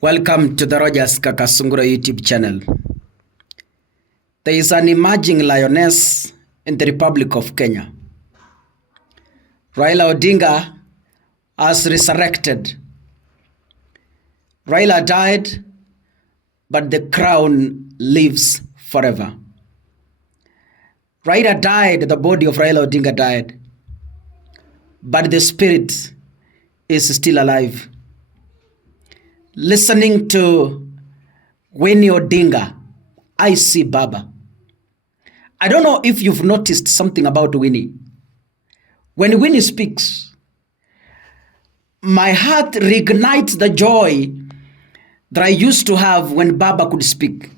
Welcome to the Rogers Kakasungura YouTube channel. There is an emerging lioness in the Republic of Kenya. Raila Odinga has resurrected. Raila died, but the crown lives forever. Raila died, the body of Raila Odinga died, but the spirit is still alive. Listening to Winnie Odinga, I see Baba. I don't know if you've noticed something about Winnie. When Winnie speaks, my heart reignites the joy that I used to have when Baba could speak.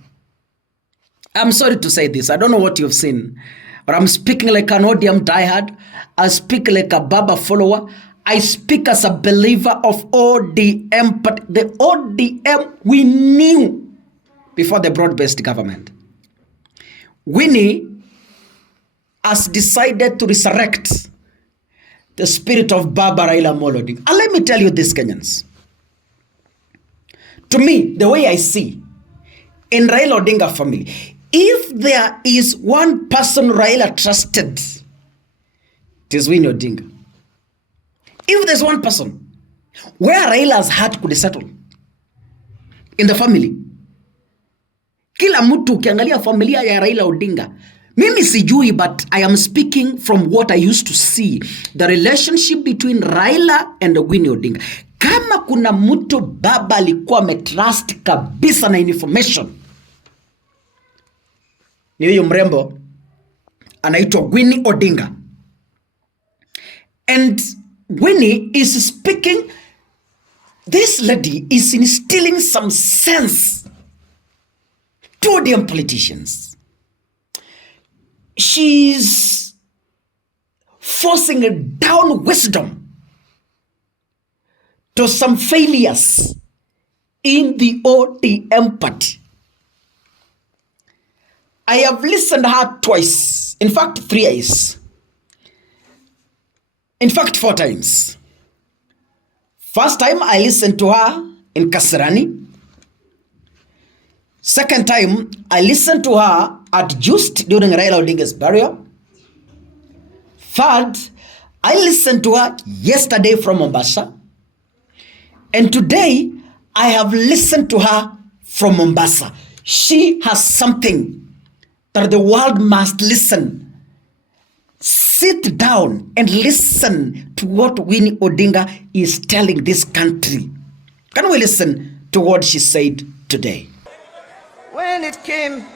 I'm sorry to say this. I don't know what you've seen, but I'm speaking like an ODM diehard. I speak like a Baba follower. I speak as a believer of ODM, but the ODM we knew before the broad-based government. Winnie has decided to resurrect the spirit of Baba Raila Odinga. And let me tell you this, Kenyans. To me, the way I see in Raila Odinga family, if there is one person Raila trusted, it is Winnie Odinga. If there's one person where Raila's heart could settle in the family, kila mtu ukiangalia familia ya Raila Odinga, mimi sijui, but I am speaking from what I used to see, the relationship between Raila and Winnie Odinga. Kama kuna mtu Baba alikuwa ametrust kabisa na information, ni huyo mrembo anaitwa Winnie Odinga. And Winnie is speaking, this lady is instilling some sense to ODM politicians. She's forcing down wisdom to some failures in the ODM party. I have listened to her twice, in fact 3 times. In fact, 4 times. First time, I listened to her in Kasarani. Second time, I listened to her at Just during Raila Odinga's burial. Third, I listened to her yesterday from Mombasa. And today, I have listened to her from Mombasa. She has something that the world must listen. Sit down and listen to what Winnie Odinga is telling this country. Can we listen to what she said today? When it came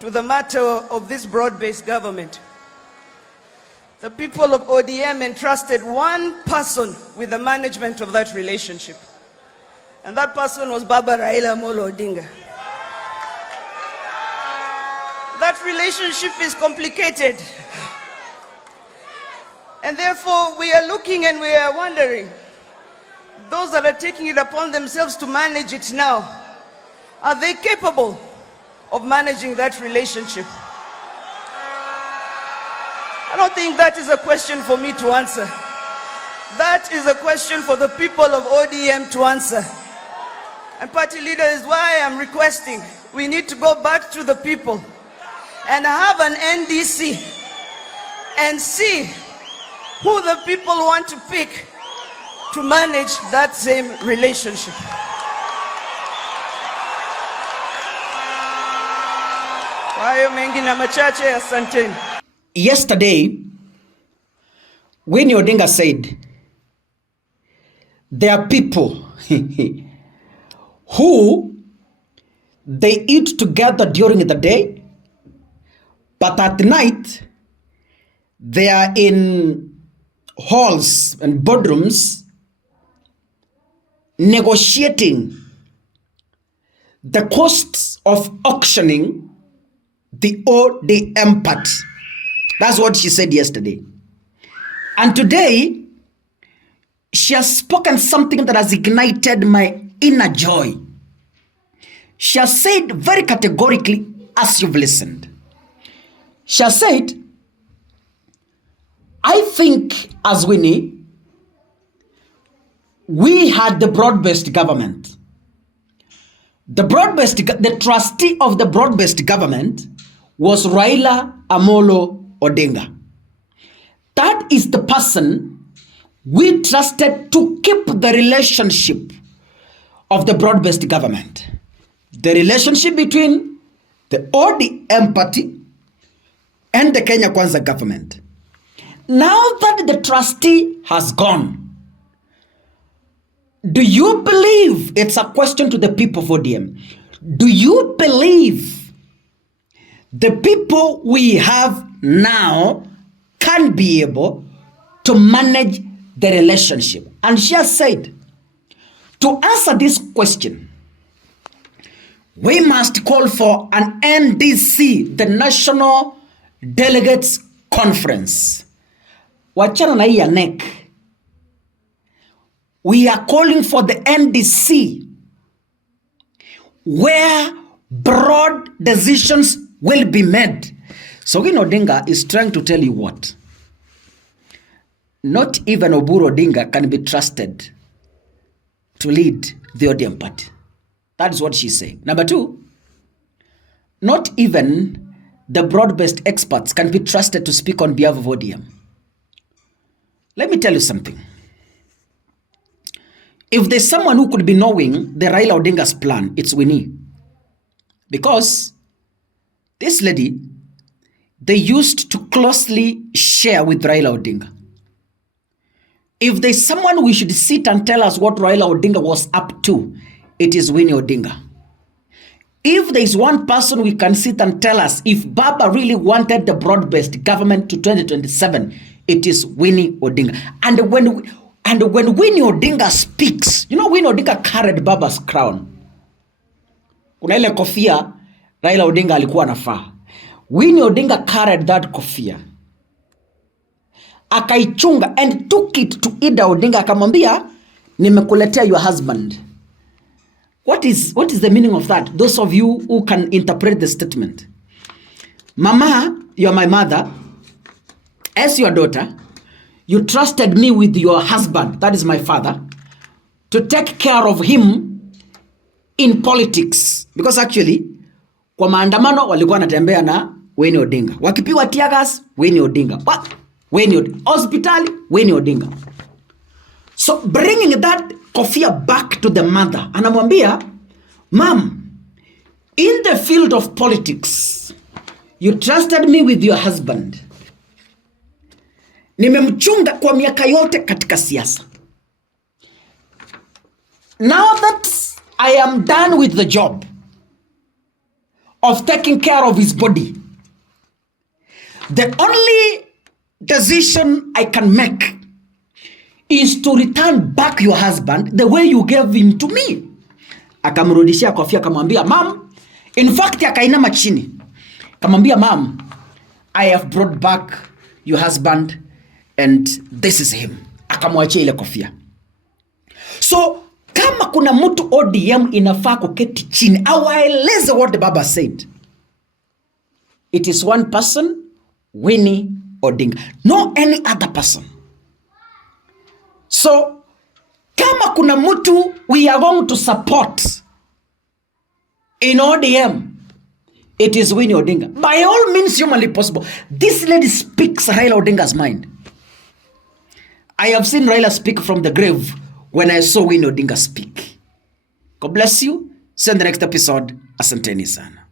to the matter of this broad-based government, the people of ODM entrusted one person with the management of that relationship. And that person was Baba Raila Odinga. That relationship is complicated. And therefore, we are looking and we are wondering, those that are taking it upon themselves to manage it now, are they capable of managing that relationship? I don't think that is a question for me to answer. That is a question for the people of ODM to answer. And party leader is why I'm requesting we need to go back to the people and have an NDC and see who the people want to pick to manage that same relationship. Yesterday, Winnie Odinga said, there are people who they eat together during the day, but at night, they are in halls and boardrooms negotiating the costs of auctioning the ODM party. That's what she said yesterday. And today, she has spoken something that has ignited my inner joy. She has said very categorically, as you've listened, she has said, I think as Winnie, we had the broad-based government. The trustee of the broad-based government was Raila Amolo Odinga. That is the person we trusted to keep the relationship of the broad-based government. The relationship between the ODM party and the Kenya Kwanza government. Now that the trustee has gone, do you believe, it's a question to the people of ODM, do you believe the people we have now can be able to manage the relationship? And she has said, to answer this question, we must call for an NDC, the National Delegates Conference. Wachana na hii ya NEC. We are calling for the NDC, where broad decisions will be made. So Winnie Odinga is trying to tell you what? Not even Oburu Odinga can be trusted to lead the ODM party. That is what she's saying. Number two, not even the broad-based experts can be trusted to speak on behalf of ODM. Let me tell you something. If there's someone who could be knowing the Raila Odinga's plan, it's Winnie. Because this lady, they used to closely share with Raila Odinga. If there's someone we should sit and tell us what Raila Odinga was up to, it is Winnie Odinga. If there's one person we can sit and tell us if Baba really wanted the broad-based government to 2027, it is Winnie Odinga. And when Winnie Odinga speaks, you know, Winnie Odinga carried Baba's crown. Kuna ile kofia Raila Odinga alikuwa anafaa. Winnie Odinga carried that kofia, akaichunga and took it to Ida Odinga, akamwambia nimekuletea your husband. What is the meaning of that? Those of you who can interpret the statement. Mama, you are my mother. As your daughter, you trusted me with your husband, that is my father, to take care of him in politics. Because actually, kwa maandamano walikuwa wanatembea na Winnie Odinga. Wakipiwa tear gas, Winnie Odinga. Winnie Odinga. Hospitali, Winnie Odinga. So bringing that kofia back to the mother, anamwambia, Mom, in the field of politics, you trusted me with your husband. Nimemchunga kwa miaka yote katika siasa. Now that I am done with the job of taking care of his body, the only decision I can make is to return back your husband the way you gave him to me. Akamrudishia kofia, akamwambia, Mom, in fact akainama chini, akamwambia, Mom, I have brought back your husband and this is him. Akamwachia ile kofia. So kama kuna mtu ODM inafaa kuketi chini awaeleze what the Baba said, it is one person, Winnie Odinga, no any other person. So kama kuna mtu we are going to support in ODM, it is Winnie Odinga. By all means humanly possible. This lady speaks Raila Odinga's mind. I have seen Raila speak from the grave when I saw Winnie Odinga speak. God bless you. See you in the next episode. Asanteni sana.